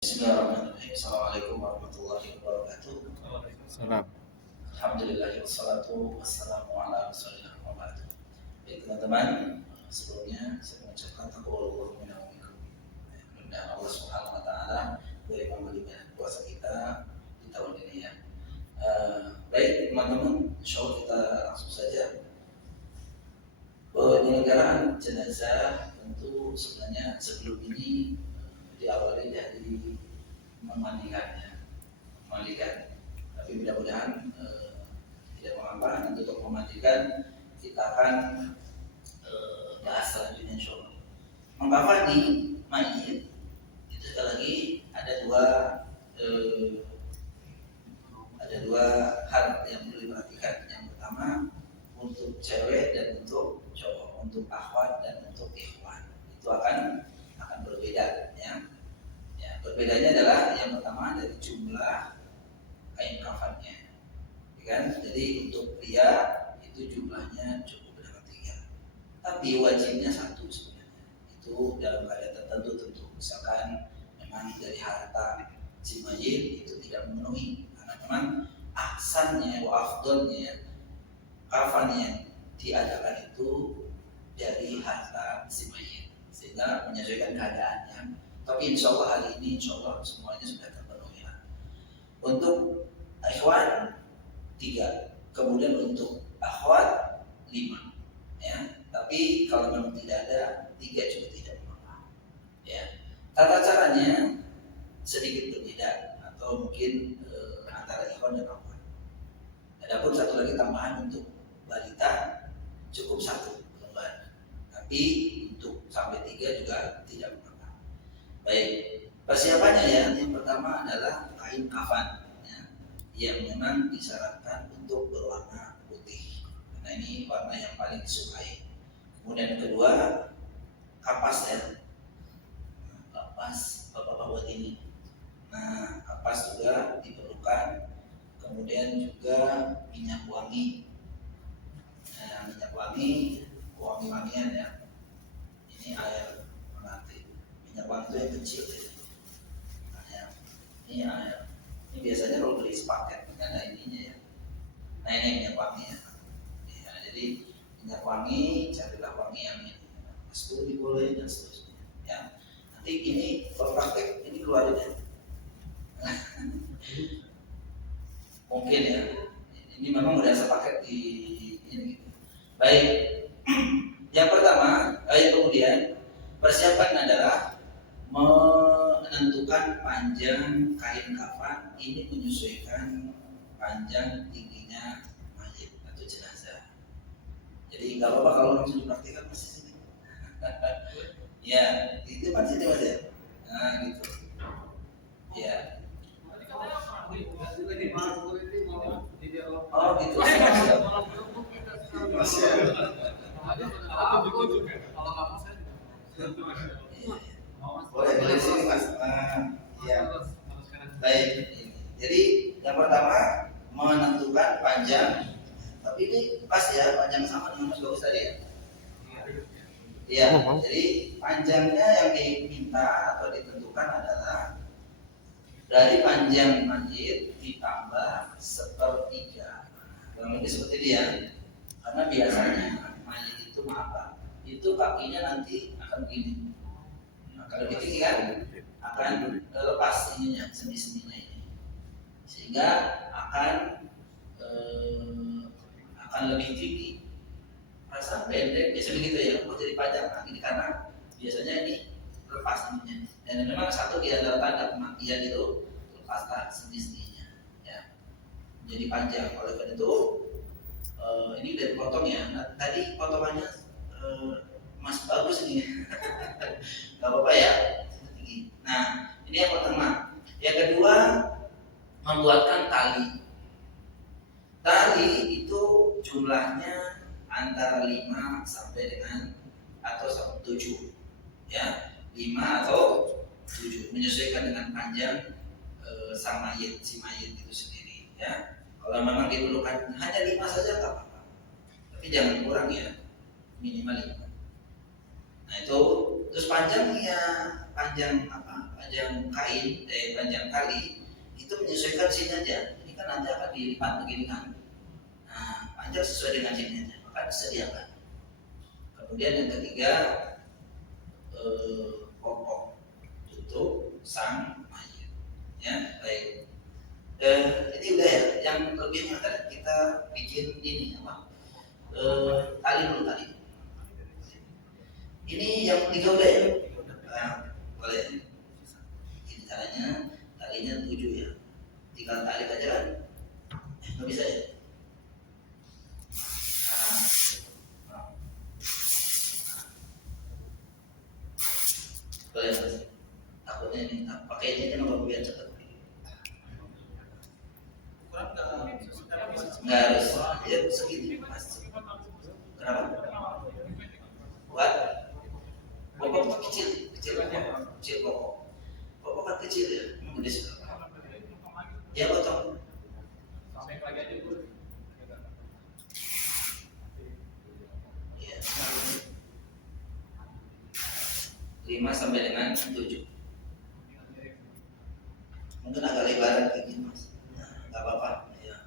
Bismillahirrahmanirrahim. Assalamualaikum warahmatullahi wabarakatuh. Salam. Alhamdulillah wassalatu wassalamu ala rasulillah wa ba'du. Baik teman-teman, sebelumnya saya mengucapkan taqabbalallahu minna wa minkum. Mudah-mudahan Allah Subhanahu wa taala beri pemberian puasa kita di tahun ini ya. Baik teman-teman, insyaallah kita langsung saja. Bahwa penyelenggaraan jenazah tentu sebenarnya sebelum ini diawali dari memandikan. Tapi mudah-mudahan tidak mengapa. Nanti untuk memandikan kita akan bahas selanjutnya insyaallah. Mengkafani mayit itu sekali lagi ada dua hal yang perlu diperhatikan. Yang pertama untuk cewek dan untuk cowok, untuk akhwat dan untuk ikhwan itu akan berbeda ya. Berbedanya adalah yang pertama dari jumlah kain kafannya, ya kan? Jadi untuk pria itu jumlahnya cukup dengan 3, tapi wajibnya 1 sebenarnya. Itu dalam keadaan tertentu tentu. Misalkan memang dari harta si mayit itu tidak memenuhi, karena memang ahsannya wa afdolnya kafan yang diadakan itu dari harta si mayit, sehingga menyesuaikan keadaannya. Tapi insya Allah hari ini insya Allah semuanya sudah terpenuhi. Untuk ikhwan 3, kemudian untuk akhwat 5 ya. Tapi kalau memang tidak ada 3 juga tidak mengapa ya. Tata caranya sedikit berbeda atau mungkin antara ikhwan dan akhwat. Adapun satu lagi tambahan untuk balita cukup 1 lembar, tapi untuk sampai 3 juga tidak mengapa. Baik, persiapannya ya, yang pertama adalah kain kafan ya, yang memang disyaratkan untuk berwarna putih, karena ini warna yang paling disukai. Kemudian yang kedua, kapas ya, kapas bapak-bapak buat ini. Nah, kapas juga diperlukan. Kemudian juga minyak wangi. Nah, minyak wangi, wangi-wangian ya. Ini air pengantin. Minyak wangi itu yang kecil ya. Nah, ya. Ini air. Ini biasanya kalau beli sepaket kan ada ininya ya. Nah, ini minyak wangi ya. Ya, jadi minyak wangi, carilah wangi yang ini. Kasturi boleh dan seterusnya. Ya. Nanti ini kalau praktek ini keluarin ya. Mungkin ya. Ini memang udah sepaket di ini. Baik. Yang pertama, kemudian persiapan adalah menentukan panjang kain kafan ini menyesuaikan panjang tingginya mayit atau jenazah. Jadi nggak apa-apa kalau langsung dipraktikkan masih sini. Ya, itu kan sini mas ya. Nah gitu. Ya. Oh gitu. Masih. Boleh sini mas. Ya. Baik. Jadi yang pertama menentukan panjang. Tapi ini pas ya, panjang sama dengan mas bagus tadi ya. Iya. Jadi panjangnya yang diminta atau ditentukan adalah dari panjang mayit ditambah 1/3. Kurang lebih seperti dia. Karena biasanya mayit itu apa? Itu kakinya nanti akan begini. Nah, kalau lebih tinggi kan akan lepas ininya, sendi-sendinya ini, sehingga akan lebih tinggi. Rasa pendek biasa begitu ya, kok jadi panjang ini karena biasanya ini lepas ininya. Dan memang satu di antara tanda kematian itu lepaslah sendi-sendinya, ya. Jadi panjang. Oleh karena itu ini udah dipotong ya. Nah, tadi potongannya mas bagus ini. Gak apa-apa ya. Nah, ini yang pertama. Yang kedua, membuatkan tali. Tali itu jumlahnya antara 5 sampai dengan atau 7. Ya, 5 atau 7 menyesuaikan dengan panjang si mayit itu sendiri ya. Kalau memang diperlukan hanya 5 saja tak apa-apa, tapi jangan kurang ya, minimal 5. Nah itu terus panjangnya panjang kain, panjang tali itu menyesuaikan sini aja. Ini kan nanti akan dilipat begini kan. Nah, panjang sesuai dengan sini aja, maka disediakan. Kemudian yang ketiga, popok tutup sang mayat. Ya, baik. Ini udah ya. Yang lebihnya tadi kita bikin ini apa? Tali dulu tali. Ini yang tiga udah ya. Nah, boleh. Ini talinya 7 ya. Tinggal tarik aja kan. Nggak bisa ya. Boleh mas. Takutnya ini pakai ini kan nggak biar cepat. Nggak harus ya segini mas. Kenapa? Buat pokok kecil pokok kan kecil ya. Udah ya potong. Ya. 5 sampai dengan 7. Mungkin agak lebaran kayak gini mas. Nah, nggak apa-apa ya.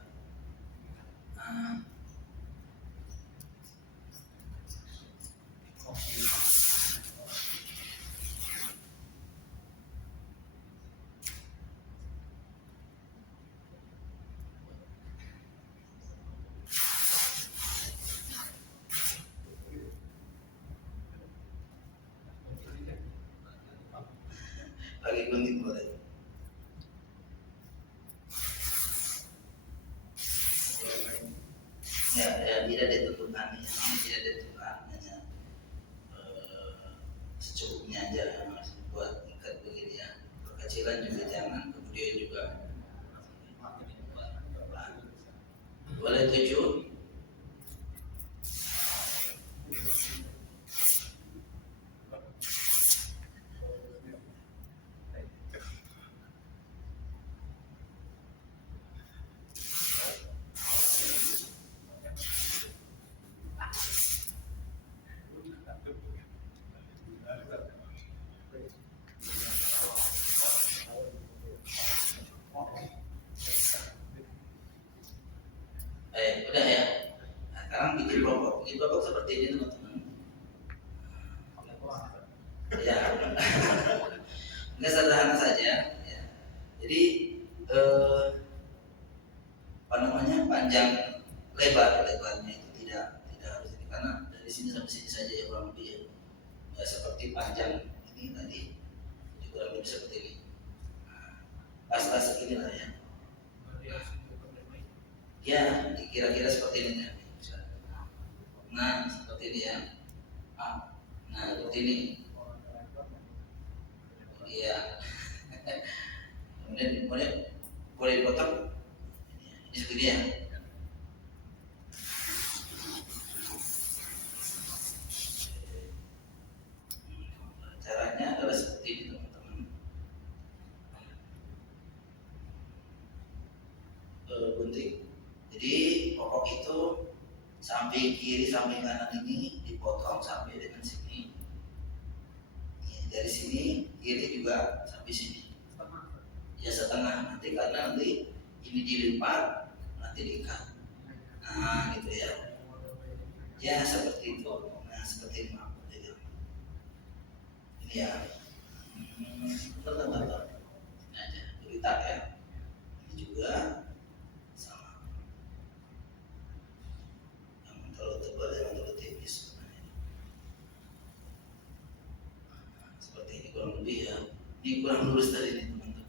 Bagi gunting boleh. Ya tidak ditentukan, ini tidak ditentukan, hanya secukupnya aja buat ikat begini ya. Kekecilan juga jangan, kemudian juga boleh 7. Udah ya. Nah, sekarang bikin pokok seperti ini teman-teman. Ya, nggak sederhana saja. Ya. Jadi panjang lebarnya itu tidak harus ini karena dari sini sampai sini saja ya kurang lebih ya. Ya seperti panjang ini tadi kurang lebih seperti ini. Pas segini lah ya. Ya, kira-kira seperti ini ya. Nah, seperti ini ya. Nah, seperti ini. Iya. Kemudian boleh dipotong. Ini segini ya. Caranya adalah seperti ini teman-teman. Gunting. Jadi pokok itu samping kiri samping kanan ini dipotong sampai dengan sini. Dari sini kiri juga sampai sini. Ya setengah nanti karena nanti ini dilipat nanti diikat. Nah gitu ya. Ya seperti itu. Nah seperti ini maksudnya. Ini ya. Betul. Ini aja diikat ya. Ini juga. Kalau tebal dan terlalu tipis seperti ini kurang lebih ya. Ini kurang lurus dari ini teman-teman.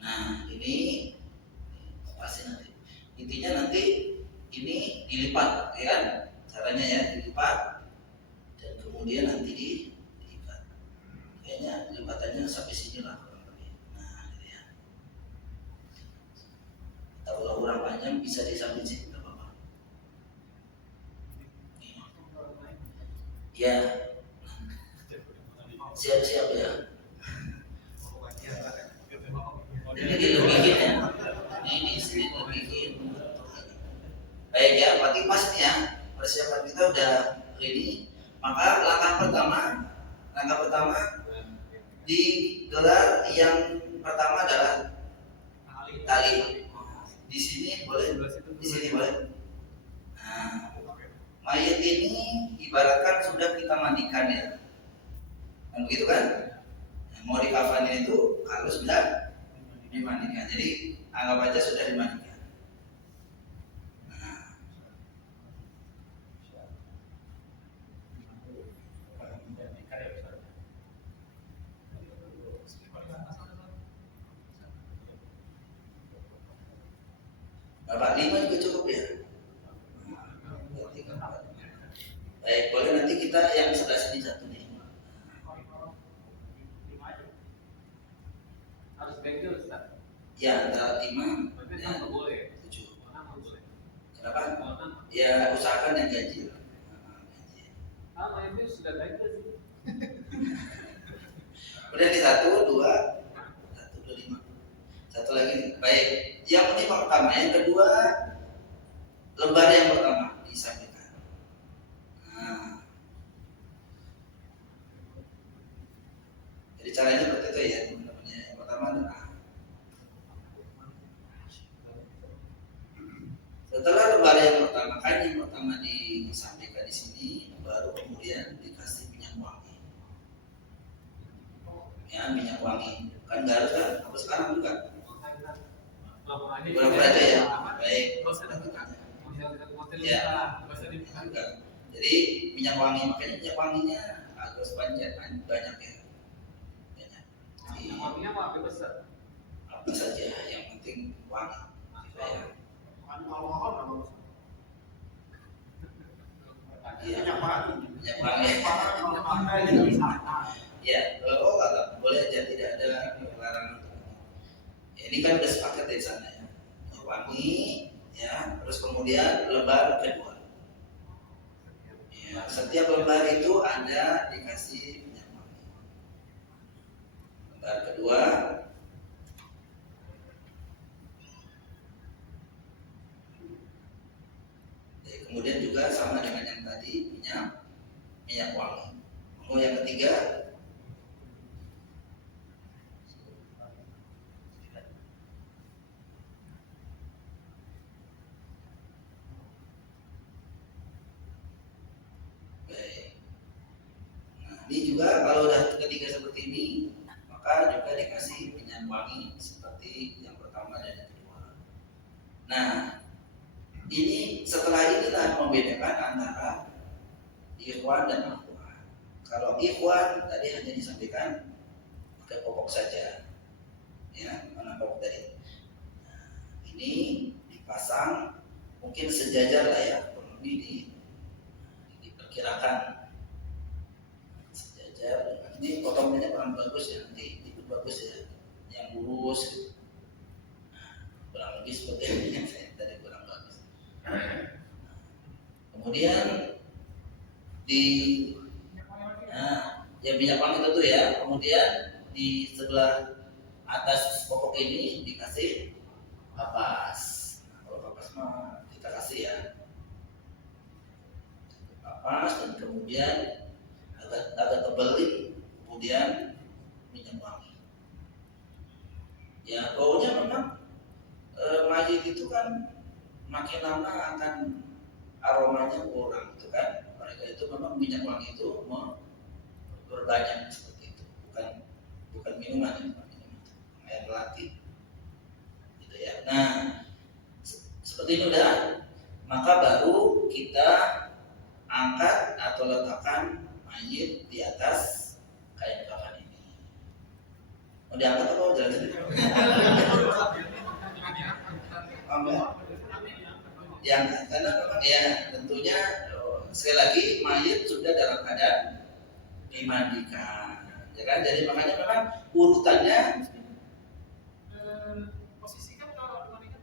Nah ini pasti nanti intinya nanti ini dilipat ya kan caranya ya dilipat dan kemudian nanti diikat. Kayaknya lipatannya sampai sini lah kurang lebih. Nah ini ya. Kalau kurang panjang bisa disambil sini nggak apa-apa. Ya, siap-siap ya. Ini dilebihin ya. Ini dilebihin. Baik ya, berarti pas nih ya. Persiapan kita udah ini. Maka langkah pertama digelar yang pertama adalah tali. Di sini boleh, di sini boleh. Nah, mayat ini ibaratkan sudah kita mandikan ya, kan begitu kan? Nah, mau dikafanin itu harus sudah dimandikan. Jadi anggap aja sudah dimandikan. Nah, Bapak 5 juga cukup ya. Baik, boleh nanti kita yang sebelah sini satu nih. Harus ganjil Ustaz. Ya, antara 5 Tapi dan kan boleh. 7. Boleh. Kenapa? Ya usahakan yang ganjil. Ini sudah ganjil sih. Kemudian di 1, 2, 1, 2, 5. Satu lagi. Baik. Yang ini pertama, yang kedua lembar yang pertama disampaikan. Nah. Jadi caranya seperti itu ya, teman-teman. Yang pertama adalah setelah lembar yang pertama kan yang pertama disampaikan di sini, baru kemudian dikasih minyak wangi. Ya, minyak wangi. Kan nggak harus kan? Apa sekarang juga? Berapa aja ya? Baik. Ya. Enggak. Jadi minyak wangi, makanya minyak wanginya agak banyak ya. Banyak. Jadi, Wanginya apa besar? apa saja yang penting wangi. Ya. Minyak wangi. Ya, oh enggak, boleh aja, tidak ada larangan. Ini kan udah sepakat dari sana ya. Minyak wangi, ya, terus kemudian lembar kedua. Ya, setiap lembar itu ada dikasih minyak wangi. Lembar kedua. Kemudian juga sama dengan yang tadi minyak wangi. Mau yang ketiga, baik. Nah, ini juga kalau udah ketiga seperti ini, maka juga dikasih minyak wangi seperti yang pertama dan yang kedua. Nah, ini setelah inilah membedakan antara ikhwan dan akhwat. Kalau ikhwan tadi hanya disampaikan pakai popok saja, ya, mana popok tadi. Nah, ini dipasang mungkin sejajar lah ya, kurang lebih diperkirakan sejajar. Ini potongannya kurang bagus ya, nanti itu bagus ya, yang lurus. Kurang lebih seperti ini yang saya tadi kurang bagus. Kemudian ya minyak wangi tentu ya. Kemudian di sebelah atas pokok ini dikasih kapas. Nah, kalau kapas mah kita kasih ya kapas, dan kemudian agak tebelin, kemudian minyak wangi. Ya baunya memang mayit itu kan makin lama akan aromanya kurang, gitu kan. Mereka itu memang minyak wangi itu berbanyak seperti itu, bukan minuman ya, bukan minuman, air melati, gitu ya. Nah, seperti itu udah, maka baru kita angkat atau letakkan mayit di atas kain kafan ini. Mau diangkat atau jalan sendiri? Diangkat, karena memang ya tentunya sekali lagi mayit sudah dalam keadaan dimandikan, ya kan? Jadi makanya memang urutannya Posisikan kalau dimandikan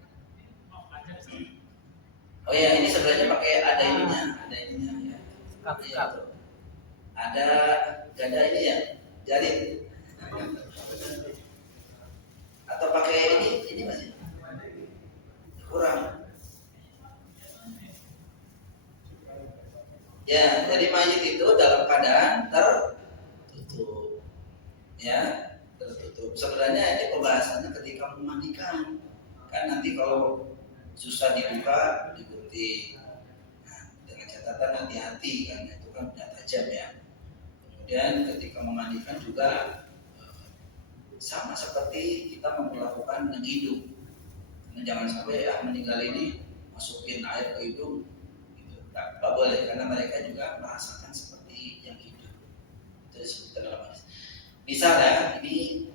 oh ya, ini sebenarnya pakai ada ininya ya. Ya, ada gada ini ya, jari atau pakai ini masih kurang. Ya, jadi mayit itu dalam keadaan tertutup, ya, Gitu. Sebenarnya ini pembahasannya ketika memandikan. Kan nanti kalau susah dibuka, digunting. Nah, dengan catatan hati-hati kan, itu kan benda tajam ya. Kemudian ketika memandikan juga sama seperti kita melakukan yang hidup. Karena jangan sampai meninggal ini masukin air ke hidung, gitu. Tak boleh karena mereka juga merasakan seperti yang hidup. Itu disebutkan dalam hadis. Misal ya, ini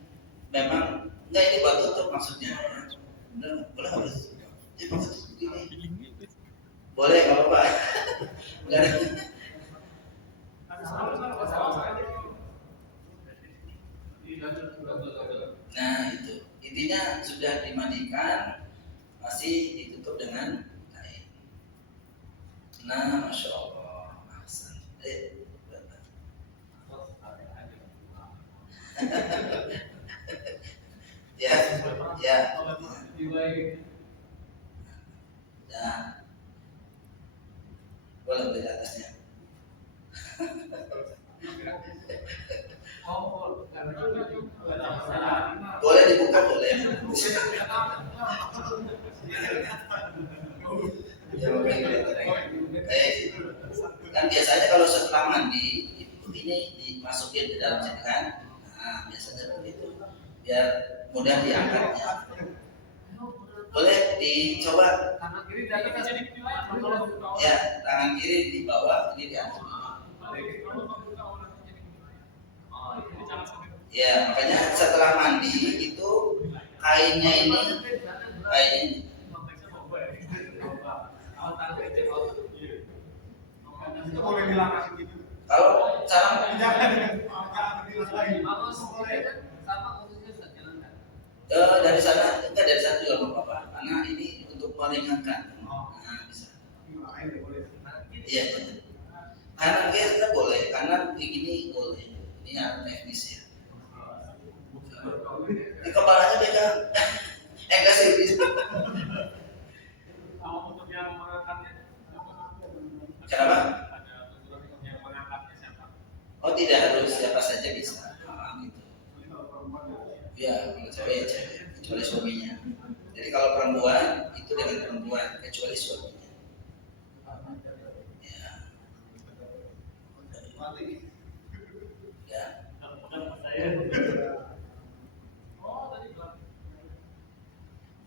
memang enggak ini buat tutup maksudnya. Benar, boleh nggak boleh? Ini maksud begini. Boleh nggak apa-apa? Enggak ada. Nah itu intinya sudah dimandikan, masih ditutup dengan kain. Nah, masya Allah, ahsan. Ya, ya. Nah, boleh di atasnya. Boleh dibuka boleh. Ya, kan biasanya kalau setelah mandi ini dimasukin di dalam sini kan. Nah, biasanya begitu. Biar mudah diangkatnya. Boleh dicoba. Ya, tangan kiri di bawah, ini di atas. Ya, makanya setelah mandi itu kainnya ini kalau cara dari sana enggak dari sana juga nggak apa-apa karena ini untuk meringankan. Nah, bisa. Iya. Kanan kiri kita boleh, kanan begini boleh. Ini yang teknis ya. Di kepalanya beda. Enggak sih. Kenapa? Oh tidak harus siapa saja bisa. Gitu. Ya kalau cewek kecuali suaminya. Jadi kalau perempuan itu dengan perempuan kecuali suaminya. Ya. Ya.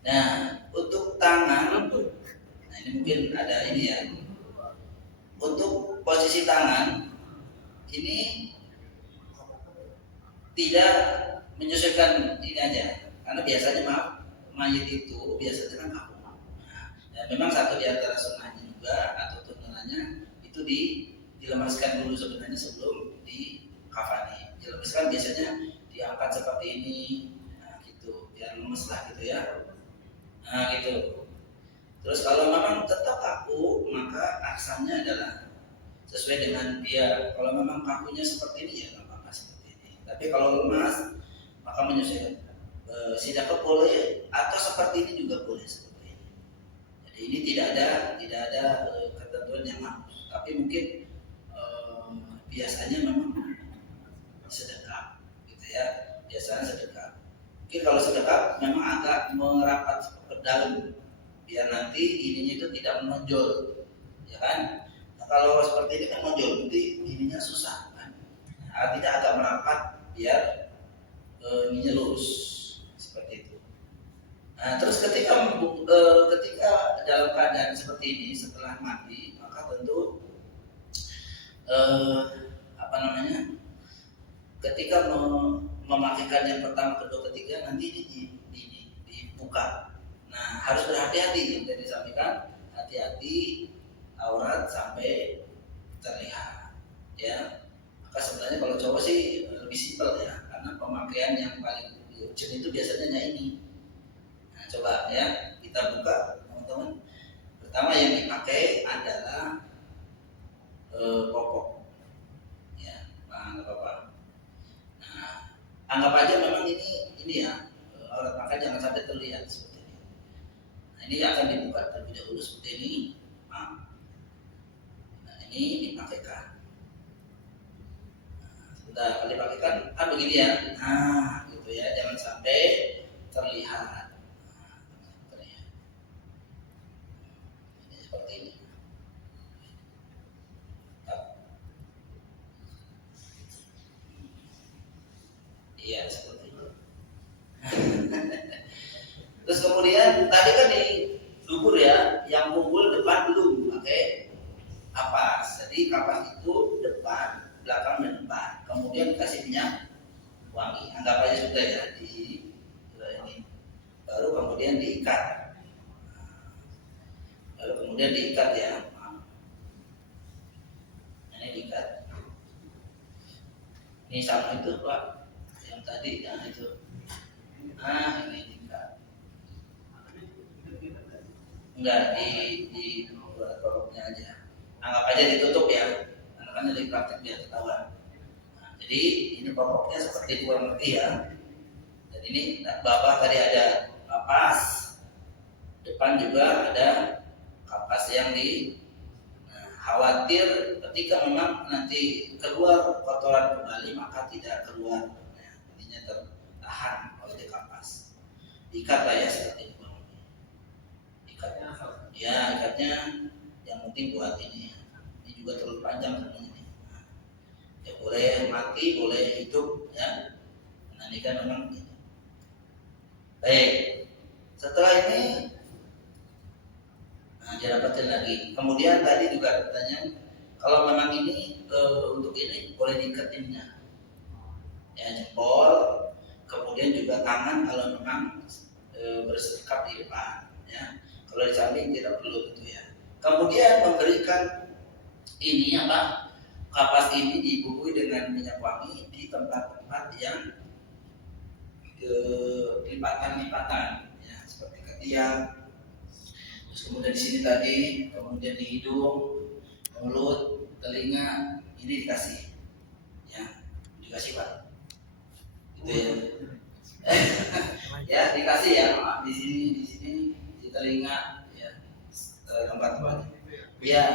Nah, untuk tangan, nah ini mungkin ada ini ya. Untuk posisi tangan ini tidak menyesuaikan ini aja, karena biasanya mayit itu biasanya kan kaku. Nah, memang satu di antara sunnahnya juga atau tuntunannya itu dilemaskan dulu sebenarnya sebelum dikafani. Dilemaskan biasanya diangkat seperti ini, nah gitu, biar lemes lah gitu ya. Nah gitu. Terus kalau memang tetap kaku, maka aksannya adalah sesuai dengan dia. Kalau memang kakunya seperti ini ya nggak apa-apa seperti ini. Tapi kalau lemas, maka menyesuaikan. Sidakah boleh atau seperti ini juga boleh seperti ini. Jadi ini tidak ada ketentuan yang harus. Tapi mungkin biasanya memang sedekap, gitu ya. Biasanya sedekap. Mungkin kalau sedekap memang agak merapat ke dalam. Biar nanti ininya itu tidak menonjol, ya kan? Nah, kalau seperti ini kan menonjol, nanti ininya susah kan? Artinya agak merapat biar ininya lurus seperti itu. Nah, terus ketika dalam keadaan seperti ini setelah mati, maka tentu ketika memakaikan yang pertama, kedua, ketiga nanti dibuka. Nah, harus berhati-hati yang tadi disampaikan, hati-hati aurat sampai terlihat. Ya, maka sebenarnya kalau cowok sih lebih simpel ya, karena pemakaian yang paling urgent itu biasanya ini. Nah, coba ya kita buka teman-teman. Pertama yang dipakai adalah popok. Ya, nggak apa-apa. Nah, anggap aja memang ini ya aurat, maka jangan sampai terlihat. Nah, ini akan dibuka terlebih dahulu seperti ini. Nah, ini dipakaikan. Nah, sudah kalau dipakaikan kan begini ya. Nah, gitu ya. Jangan Terus kemudian tadi kan di dubur ya, yang unggul depan belum pakai kapas. Jadi kapas itu depan, belakang dan depan. Kemudian kasih minyak wangi. Anggap aja sudah ya di ini. Baru kemudian diikat. Lalu kemudian diikat ya. Ini diikat. Ini sama itu Pak, yang tadi yang itu. Nah ini diikat. Enggak di produknya aja. Anggap aja ditutup ya. Karena kan dari praktek biar ketahuan. Nah, jadi ini pokoknya seperti kurang lebih ya. Dan ini Bapak tadi ada kapas, depan juga ada kapas yang di. Nah, khawatir ketika memang nanti keluar kotoran kembali maka tidak keluar. Nah, ininya tertahan oleh kapas. Ikat lah ya seperti itu. Ikatnya, ya ikatnya yang penting buat ini. Ini juga terlalu panjang ini. Ya boleh mati, boleh hidup ya. Nah ini kan memang ini. Baik. Setelah ini didapatkan lagi. Kemudian tadi juga pertanyaan, kalau memang ini untuk ini boleh diikatnya. Ya jempol, kemudian juga tangan kalau memang bersikap di depan ya. Kalau di samping tidak perlu gitu ya. Kemudian memberikan ini apa? Kapas ini dibumbui dengan minyak wangi di tempat-tempat yang lipatan-lipatan ya, seperti ketiak. Terus kemudian di sini tadi, kemudian di hidung, mulut, telinga, ini dikasih ya, dikasih Pak. Gitu ya. Ya, dikasih ya, maaf di sini di telinga ya, tempat-tempat. Ya,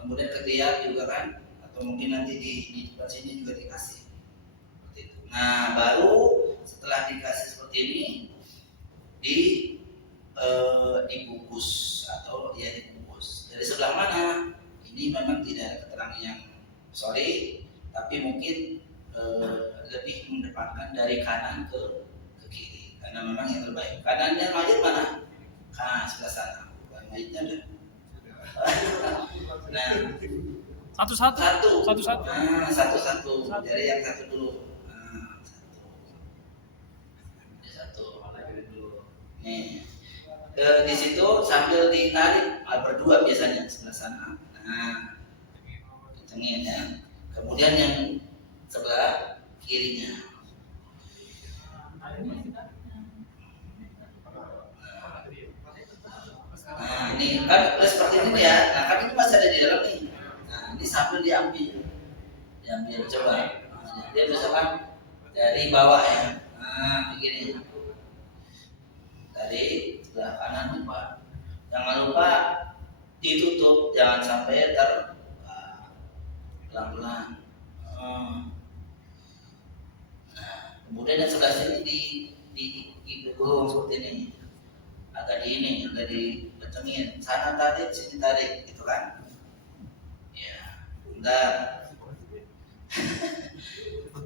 kemudian ketiak juga kan, atau mungkin nanti di depan sini juga dikasih. Seperti itu. Nah, baru setelah dikasih seperti ini dibungkus atau ya dibungkus. Dari sebelah mana? Ini memang tidak ada keterangan yang sorry, tapi mungkin lebih mendepankan dari kanan ke kiri karena memang yang terbaik. Kanannya mayat mana? Sebelah sana. Mayatnya ada. Nah, satu. Satu. Dari yang satu dulu. Satu. Nih. Di situ sambil ditarik berdua biasanya sebelah sana. Nah, kencengin ya. Kemudian yang sebelah kirinya. Nah, ini kan seperti ini ya. Nah, kan ini masih ada di dalam nih. Nah, ini sambil diambil coba. Nah, dia misalkan dari bawah ya. Nah, begini. Tadi sebelah kanan lupa. Jangan lupa ditutup, jangan sampai pelan-pelan. Nah, kemudian yang sebelah sini digulung seperti ini. Agak dikencengin. Sana tarik, sini tarik, gitu kan? Ya, bentar.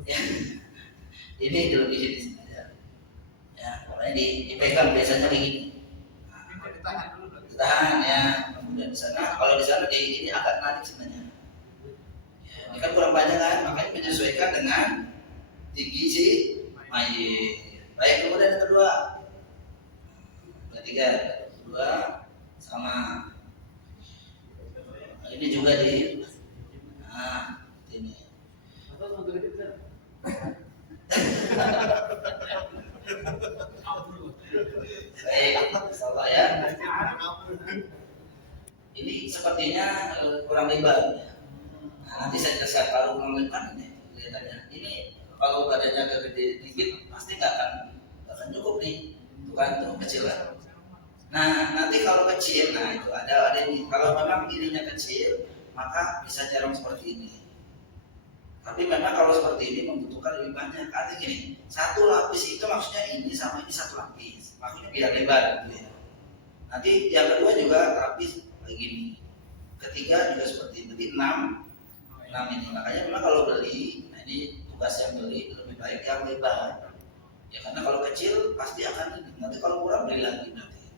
Ya. Ini dulu di sini aja. Ya, pokoknya dipegang biasanya begini. Ditahan ya. Kemudian di sana, kalau di sana ini agak narik sebenarnya. Ya, ini kan kurang panjang kan, makanya menyesuaikan dengan tinggi si mayit. Baik, kemudian yang kedua, ketiga, kedua sama. Ini juga di, ini. Baik, salah ya. Ini sepertinya kurang lebar. Nah, nanti saya jelaskan kalau kurang lebar ini kelihatannya. Ini kalau badannya agak gede dikit pasti nggak akan cukup nih. Bukan tuh kecil kan. Nah, nanti kalau kecil, nah itu ada ini. Kalau memang ininya kecil, maka bisa jarum seperti ini. Tapi memang kalau seperti ini membutuhkan lebih banyak. Artinya gini, satu lapis itu maksudnya ini sama ini satu lapis. Maksudnya biar lebar gitu ya. Nanti yang kedua juga lapis begini. Ketiga juga seperti ini. Berarti 6 ini. Makanya memang kalau beli, nah ini tugas yang beli lebih baik yang lebar. Ya karena kalau kecil pasti akan ini. Nanti kalau kurang beli lagi nanti.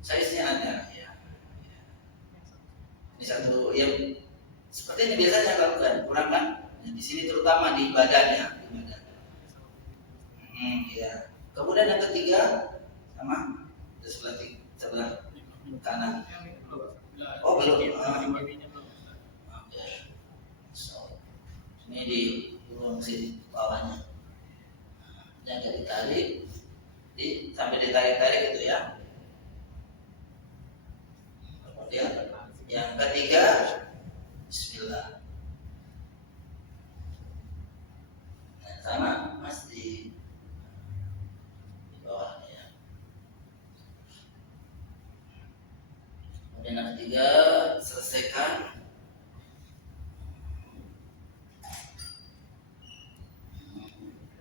Size-nya ada ya. Ini satu yang seperti ini biasanya lakukan, kurang kan? Nah, di sini terutama di badannya, ya. Kemudian yang ketiga sama sebelah kanan. Oh belum. Oke. So, ini di ulung sini bawahnya. Jangan ditarik, sampai ditarik-tarik gitu ya. Kemudian yang ketiga, Bismillah. Nah, sama mas di bawahnya ya. Kemudian yang ketiga, selesaikan.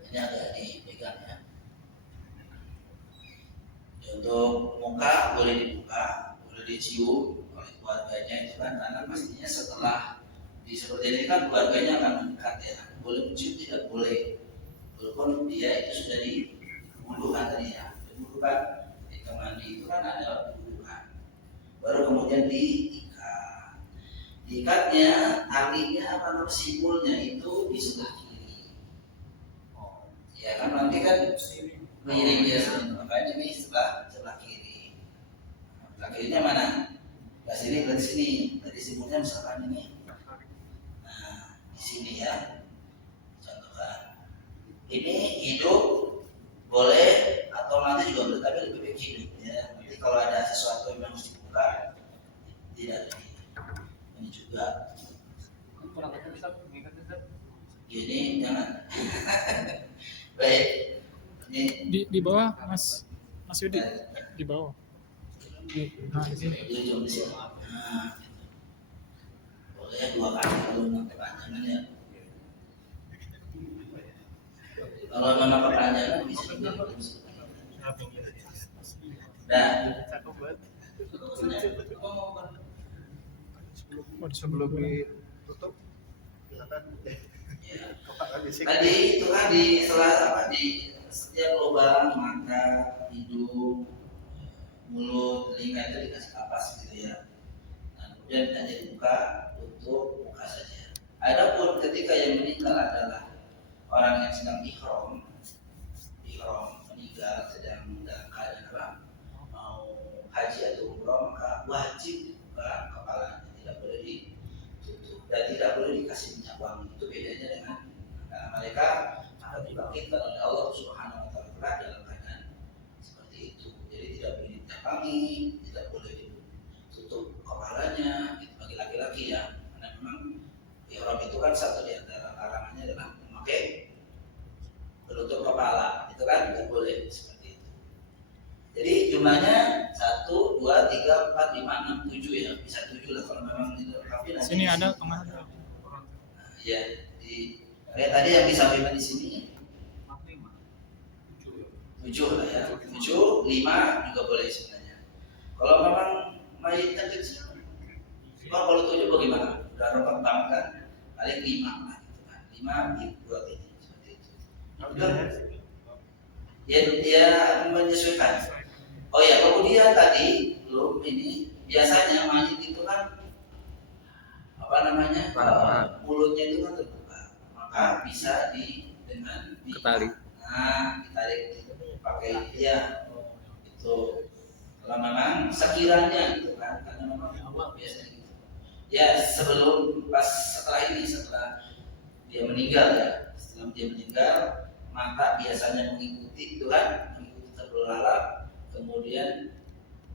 Ini agak dipegang ya. Untuk muka boleh dibuka, boleh dicium oleh keluarganya itu kan, karena pastinya setelah di seperti ini kan keluarganya akan mendekat ya. Boleh mencium tidak boleh, walaupun dia itu sudah dibunuhkan tadi ya. Dibunuhkan di kamar mandi itu kan ada bunuhan. Baru kemudian diikat. Diikatnya talinya apa namanya simpulnya itu di sebelah kiri. Ya kan nanti kan miring biasanya, makanya ini sebelah kiri. Sebelah kirinya mana? Di sini, di sini. Tadi simpulnya misalkan ini. Nah, di sini ya. Contohkan. Ini hidup boleh atau nanti juga boleh, tapi lebih baik hidup ya. Nanti kalau ada sesuatu yang harus dibuka, tidak. Ini juga. Gini jangan. Baik. Ini di bawah Mas Yudi, di bawah. Nah, di sini. Nah, boleh 2 kali kalau memang kepanjangan ya. Kalau memang kepanjangan bisa jadi. Nah, sebelum ditutup silakan. ya. Tadi itu kan di setiap lubang mata, hidung, mulut, telinga itu dikasih kapas gitu ya. Nah, kemudian hanya dibuka untuk muka saja. Adapun ketika yang meninggal adalah orang yang sedang ihram meninggal sedang dalam keadaan apa? Mau haji atau umroh, maka wajib dibuka kepalanya, tidak boleh ditutup dan tidak boleh dikasih minyak wangi. Itu bedanya dengan karena mereka akan dibangkitkan oleh Allah Subhanahu wa taala dalam keadaan seperti itu. Jadi tidak boleh minyak wangi, tidak boleh ditutup kepalanya, itu bagi laki-laki ya. Karena memang ihram itu kan satu di antara larangannya adalah memakai penutup kepala, itu kan tidak boleh seperti itu. Jadi jumlahnya 1, 2, 3, 4, 5, 6, 7 ya, bisa 7 lah kalau memang itu. Tapi nanti Sini ada tengah. Nah, ya kayak tadi yang disampaikan di sini 7 lah ya, 7, 5 juga boleh sebenarnya. Kalau memang mayatnya kecil, kalau 7 bagaimana? Udah rokok banget kan, paling 5 lah gitu kan, 5 dibuat ini seperti itu. Ya menyesuaikan. Oh ya, kemudian tadi belum ini biasanya mayat itu kan apa namanya mulutnya itu kan terbuka, maka bisa dengan Ketali. Nah, ditarik pakai ya itu kalau memang sekiranya gitu kan, karena memang biasanya gitu. Ya sebelum setelah dia meninggal ya, setelah dia meninggal maka biasanya mengikuti itu kan, mengikuti terbelalak, kemudian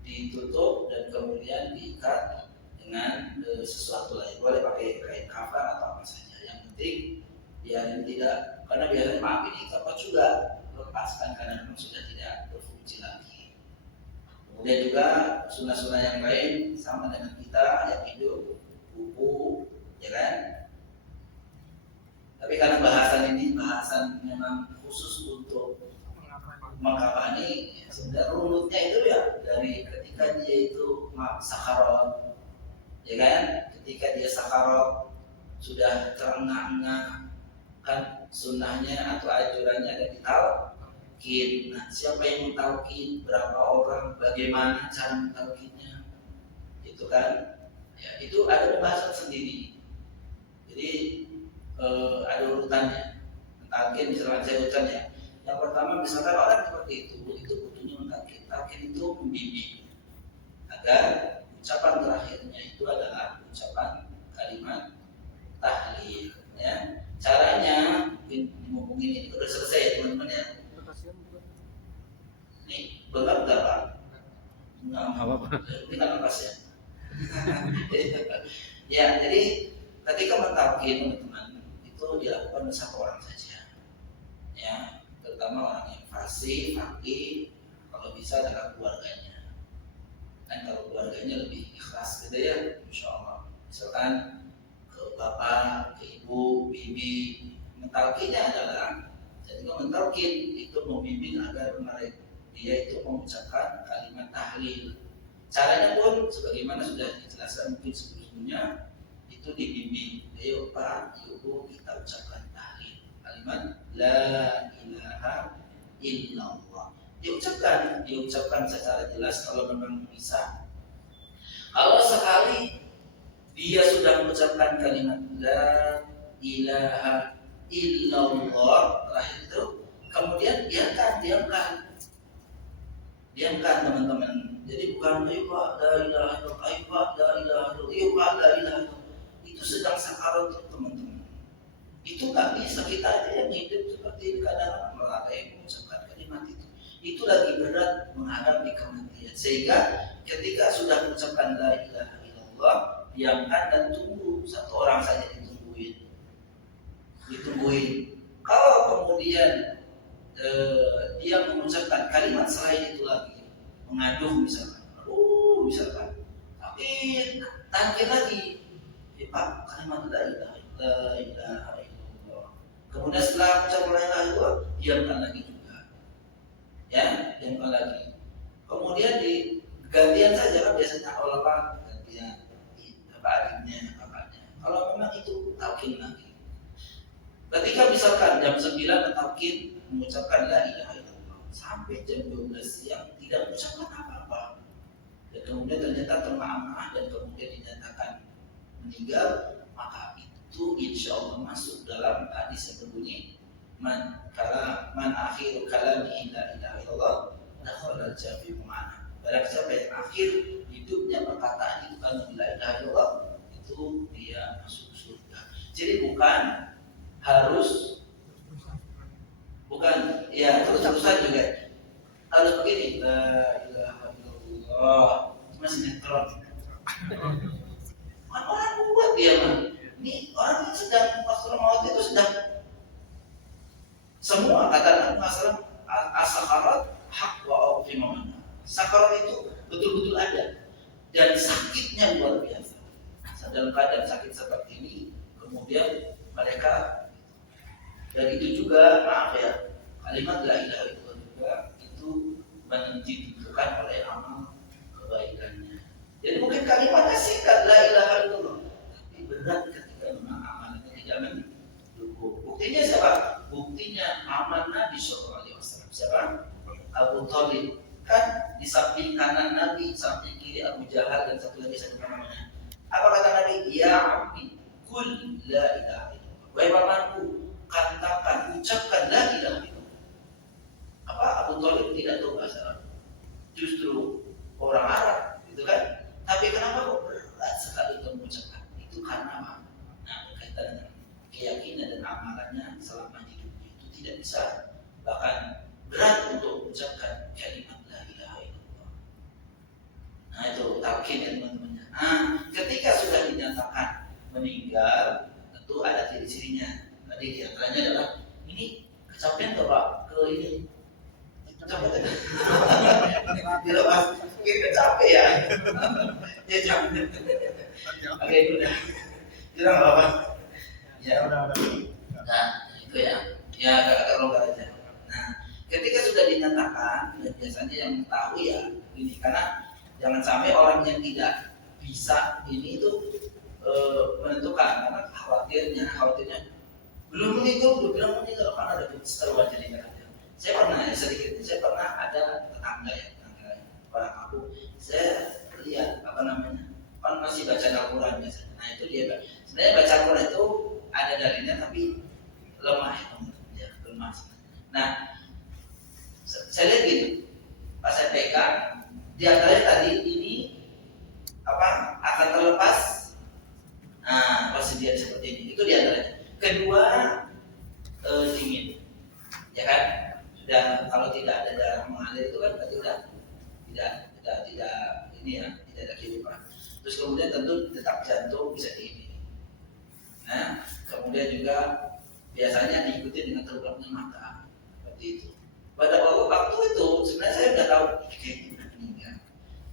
ditutup dan kemudian diikat dengan sesuatu lain. Boleh pakai kain kafan atau apa saja. Yang penting biarin tidak, karena biasanya maaf ini copot juga, lepaskan karena memang sudah tidak berfungsi lagi. Kemudian juga sunnah-sunnah yang lain sama dengan kita yang hidup, buku, ya kan? Tapi karena bahasan ini bahasan memang khusus untuk mengkafani, ya, sebenarnya runutnya itu ya dari ketika dia itu sakharot, ya kan? Ketika dia sakharot sudah terengah-engah, kan sunnahnya atau ajurannya ada di talqin. Nah, siapa yang mentalqin, berapa orang, bagaimana cara mentalqinnya, itu kan, ya itu ada pembahasan sendiri. Jadi ada urutannya. Mentalqin misalnya saya urutkan ya. Yang pertama misalkan orang seperti itu butuhnya mentalqin. Talqin itu membimbing agar ucapan terakhirnya itu adalah ucapan kalimat tahlil. Ya. Caranya mungkin ngomong ini udah selesai teman-teman ya. Nih, belum Pak? Enggak apa-apa. Ini kan lepas ya. Ya, jadi ketika mentalqin teman-teman itu dilakukan bersama orang saja. Ya, terutama orang yang fasih, faqih, kalau bisa adalah keluarganya. Kan kalau keluarganya lebih ikhlas gitu ya, insya Allah. Misalkan ke bapak, ke ibu, bibi, mentalqinnya adalah jadi mentalqin itu membimbing agar mereka dia itu mengucapkan kalimat tahlil. Caranya pun sebagaimana sudah dijelaskan mungkin sebelumnya, itu dibimbing. Ayo Pak, Ibu, kita ucapkan tahlil kalimat la ilaha illallah. Diucapkan secara jelas kalau memang bisa. Kalau sekali dia sudah mengucapkan kalimat la ilaha illallah terakhir itu, kemudian diamkan teman-teman. Jadi bukan ayo Pak la ilaha illallah, ayo Pak la ilaha illallah, ayo Pak la ilaha illallah. Itu sedang sakarat teman-teman. Itu nggak bisa kita aja yang hidup seperti kadang melalui mengucapkan kalimat itu. Itu lagi berat menghadapi kematian. Sehingga ketika sudah mengucapkan la ilaha illallah, diamkan dan tunggu, satu orang saja ditungguin. Kalau kemudian dia mengucapkan kalimat selain itu lagi, mengaduh misalkan, tapi tangkir lagi, ya Pak, kalimat la ilaha illallah. Kemudian setelah ucap la ilaha illallah, diamkan lagi juga, ya, diamkan lagi. Kemudian di gantian saja kan biasanya Allah gantian, adiknya, kakaknya. Kalau memang itu talqin lagi. Ketika misalkan jam 9 talqin mengucapkan la ilaha illallah sampai jam 12 siang tidak mengucapkan apa-apa, dan kemudian ternyata termaaf dan kemudian dinyatakan meninggal, maka itu insya Allah masuk dalam hadis yang berbunyi man akhiru kalami la ilaha illallah dakhala al-jannah mana. Barang siapa yang akhir hidupnya perkataan itu kan la ilaha illallah, itu dia masuk surga. Jadi bukan ya terus-terusan juga harus begini, la ilaha illallah, cuma sinetron. Orang buat dia mah. Ini orang yang sedang pasrah maut itu sedang semua kata masalah as-sakarat hak wa aufimana. Sakarat itu betul-betul ada dan sakitnya luar biasa. Dalam keadaan sakit seperti ini, kemudian mereka, dan itu juga maaf ya, kalimat la ilaha illallah juga itu dibutuhkan oleh amal kebaikannya. Jadi mungkin kalimatnya singkat la ilaha illallah, tapi berat ketika memang amalnya tidak mendukung. Buktinya siapa? Buktinya amal Nabi SAW. Siapa? Abu Thalib. Kan di samping kanan Nabi, samping kiri Abu Jahal, dan satu lagi satu namanya. Apa kata Nabi? Ya Abdi, kul la ilaha illallah. Wahai pamanku, katakan, ucapkan la ilaha illallah. Apa Abu Thalib tidak tahu bahasa Arab? Justru orang Arab, gitu kan? Tapi kenapa kok berat sekali untuk mengucapkan? Itu karena apa? Nah, berkaitan dengan keyakinan dan amalannya selama hidupnya itu tidak bisa, bahkan berat untuk mengucapkan kalimat la ilaha illallah. Nah, itu talqin ya teman-teman. Nah, ketika sudah dinyatakan meninggal, tentu ada ciri-cirinya. Tadi diantaranya adalah ini kecapean nggak Pak? Ke ini kecapean tidak? Dilepas, kita capek ya. Ya capek. Oke, udah. Tidak apa-apa. Ya udah. Nah, itu ya. Ya agak longgar aja. Nah, ketika sudah dinyatakan, dan biasanya yang tahu ya ini, karena jangan sampai orang yang tidak bisa ini itu menentukan, karena khawatirnya belum meninggal, belum bilang meninggal, kan ada setelah cerita. Saya pernah ada tetangga orang aku, saya lihat kan masih baca Al-Quran biasanya. Nah itu dia, sebenarnya baca Al-Quran itu ada dalilnya tapi lemah ya, lemah. Nah saya lihat gini, pas saya pegang di antaranya tadi ini akan terlepas. Nah persediaan seperti ini itu di antaranya. Kedua dingin, ya kan? Sudah kalau tidak ada darah mengalir itu kan berarti sudah tidak ini ya, tidak ada kehidupan. Terus kemudian tentu detak jantung bisa tinggi. Nah kemudian juga biasanya diikuti dengan terulangnya mata seperti itu. Pada waktu itu sebenarnya saya sudah tahu kayaknya meninggal.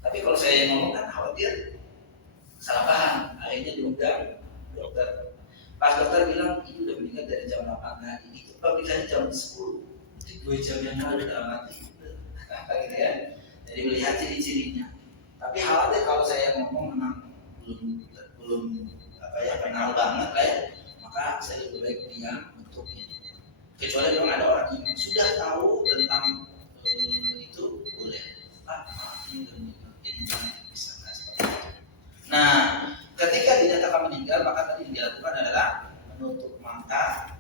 Tapi kalau saya ngomong kan khawatir salah paham. Akhirnya diundang dokter. Pas dokter bilang itu udah meninggal dari jam 8 tadi. Itu pemeriksaan jam 10. Itu 2 jam yang lalu dalam mati. Gitu ya. Jadi melihat ciri-cirinya. Tapi khawatir kalau saya ngomong memang belum kenal banget lah ya. Maka saya lebih baik diam untuk ini. Kecuali memang ada orang yang sudah tahu tentang itu boleh. Ini bisa seperti itu. Nah, ketika dinyatakan meninggal, maka tadi yang dilakukan adalah menutup mata,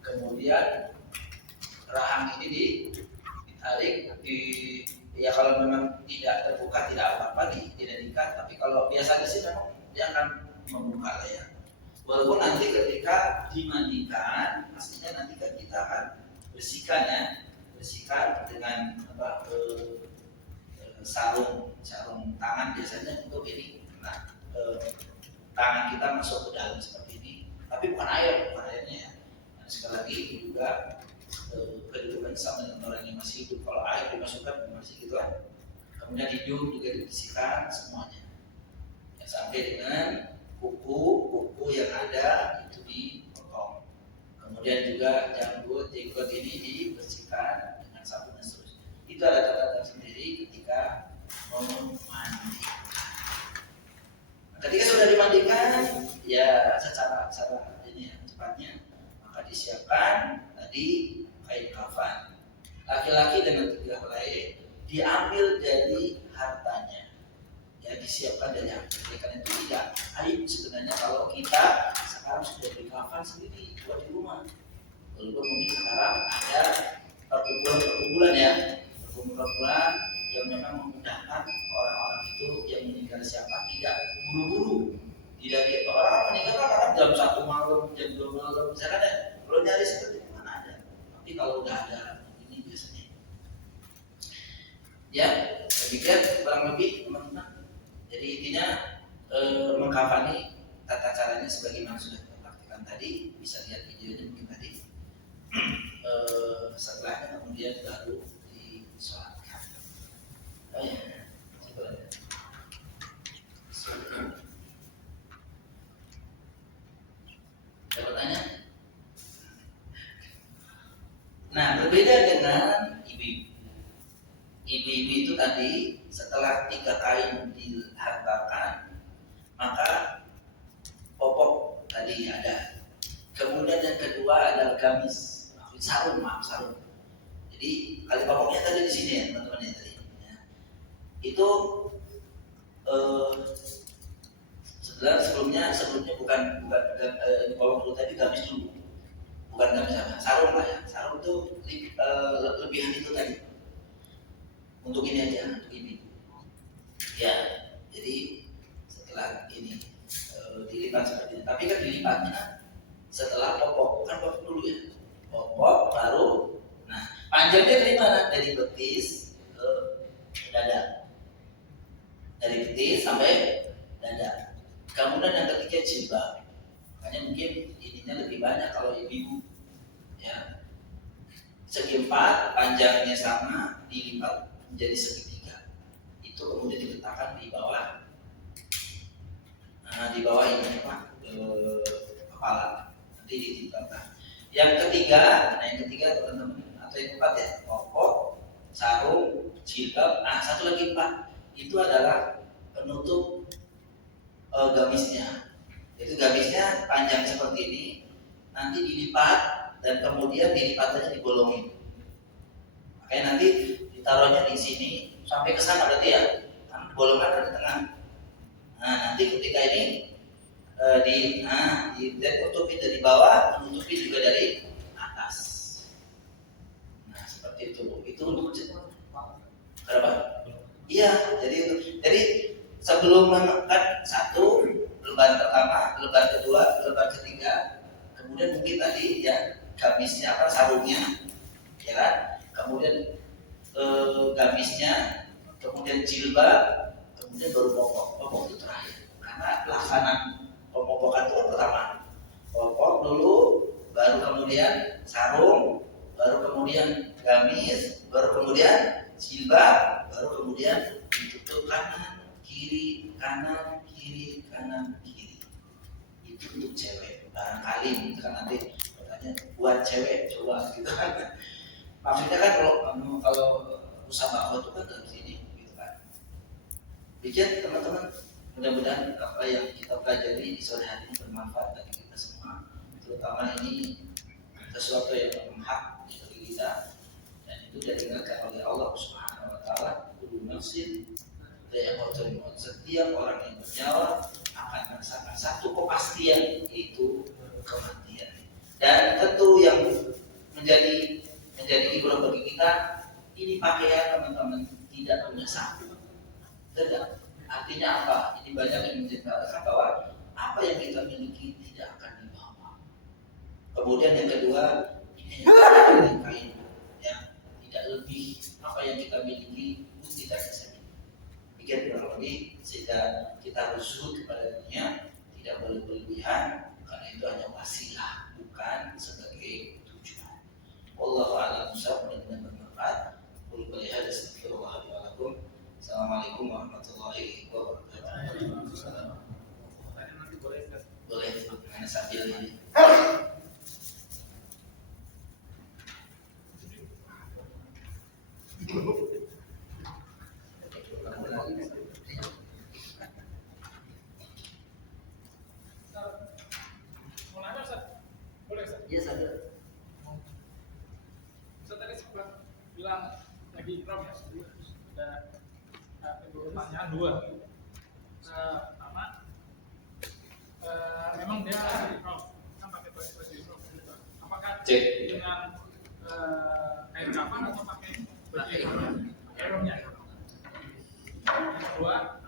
kemudian rahang ini ditarik, ya kalau memang tidak terbuka tidak apa-apa, tidak diikat. Tapi kalau biasanya sih memang dia akan membuka lah ya. Walaupun nanti ketika dimandikan, pastinya nanti kan kita akan bersihkan dengan sarung tangan biasanya untuk ini. Nah, tangan kita masuk ke dalam seperti ini, tapi bukan airnya ya. Nah, sekali lagi juga kedudukan sama dengan orang yang masih hidup. Kalau air dimasukkan masih gitu kan. Kemudian hidung juga dibersihkan semuanya. Ya, sampai dengan kuku yang ada itu dipotong. Kemudian juga jenggot ini dibersihkan dengan sabun dan seterusnya. Itu ada catatan sendiri ketika memandikan. Ketika sudah dimandikan, ya secara ini ya, cepatnya maka disiapkan tadi kain kafan. Laki-laki dengan 3 helai diambil dari hartanya, ya disiapkan dari hartanya. Karena itu tidak aib sebenarnya kalau kita sekarang sudah beli kafan sendiri buat di rumah. Walaupun mungkin sekarang ada perkumpulan yang memang memudahkan orang-orang itu yang meninggal siapa tidak buru-buru. Tidak orang meninggal kan jam 1 malam, jam 2 malam, misalkan ada. Kalau nyari seperti mana ada. Tapi kalau udah ada ini biasanya. Ya, saya pikir kurang lebih teman-teman. Jadi intinya mengkafani tata caranya sebagaimana sudah kita praktikkan tadi, bisa lihat videonya mungkin tadi. Setelahnya kemudian baru disolatkan. Oh ya, ada pertanyaan? Nah, berbeda dengan ibu-ibu. Ibu-ibu itu tadi setelah 3 kain dihantarkan, maka popok tadi ada. Kemudian yang kedua adalah gamis, sarung. Jadi kali popoknya tadi di sini ya teman-teman ya tadi. Ya. Itu sebelumnya bukan popok dulu tadi, gamis dulu. Bukan gamis apa? Sarung lah ya. Sarung itu lebihan itu tadi. Untuk ini aja, untuk ini. Ya, jadi setelah ini dilipat seperti ini. Tapi kan dilipatnya setelah popok, bukan popok dulu ya. Popok baru. Nah, panjangnya dari mana? Dari betis ke dada. Dari betis sampai dada. Kemudian yang ketiga jilbab. Makanya mungkin ininya lebih banyak kalau ibu-ibu. Ya. Segi 4, panjangnya sama, dilipat menjadi segitiga. Itu kemudian diletakkan di bawah. Nah, di bawah ini apa? Kepala. Nanti ditempatkan. Yang ketiga teman-teman, atau yang 4 ya, popok, sarung, jilbab. Nah, satu lagi 4. Itu adalah penutup gamisnya. Itu gamisnya panjang seperti ini, nanti dilipat dan kemudian dilipatannya dibolongin. Makanya nanti ditaruhnya di sini sampai ke sana berarti ya, kan bolongan dari tengah. Nah nanti ketika ini ditutupi dari bawah, menutupi juga dari atas. Nah seperti itu. Itu untuk kenapa? Iya, jadi sebelum menekan satu lembar pertama, lembar kedua, lembar ketiga, kemudian mungkin tadi ya gamisnya apa sarungnya, ya kan? Kemudian gamisnya, kemudian jilbab, kemudian baru popok itu terakhir. Karena pelaksanaan pemopokan itu kan pertama popok dulu, baru kemudian sarung, baru kemudian gamis, baru kemudian jilbab, baru kemudian ditutup kanan kiri kanan kiri kanan kiri. Itu untuk cewek. Barangkali kan nanti katanya buat cewek coba gitu kan. Maksudnya kan kalau usaha itu kan dari sini gitu kan. Bikin teman-teman, mudah-mudahan apa yang kita pelajari di sore hari ini bermanfaat bagi kita semua. Terutama ini sesuatu yang berhak bagi kita. Itu diingatkan oleh Allah Subhanahu wa taala, kullu nafsin dha'iqatul maut. Setiap orang yang bernyawa akan merasakan satu kepastian, yaitu kematian. Dan tentu yang menjadi ibrah bagi kita, ini pakaian teman-teman tidak punya satu. Tidak. Artinya apa? Ini banyak yang menceritakan bahwa apa yang kita miliki tidak akan dibawa. Kemudian yang kedua, ini yang kain. Tidak lebih apa yang kita miliki pun tidak bisa bikin kurang lebih, sehingga kita harus zuhud kepada dunia, tidak boleh berlebihan, karena itu hanya wasilah bukan sebagai tujuan. Wallahu a'lam bishawab. Mudah-mudahan bermanfaat. Qul qul hadza astaghfirullah li wa lakum. Assalamualaikum warahmatullahi wabarakatuh. Boleh mana sambil ini. Boleh, Ustaz? Iya, sambil. Ustaz tadi sempat bilang lagi ikram ya, ada pertanyaan dua. Pertama, memang dia ikram, kan pakai baju ikram. Apakah dengan kain kafan atau pakai baju ikramnya? Yang kedua,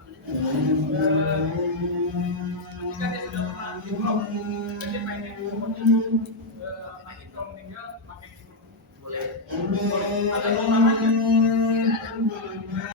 ketika dia sudah pernah ikram, dia pengen pokoknya ikram meninggal pakai ikram. Boleh. Ada dua namanya.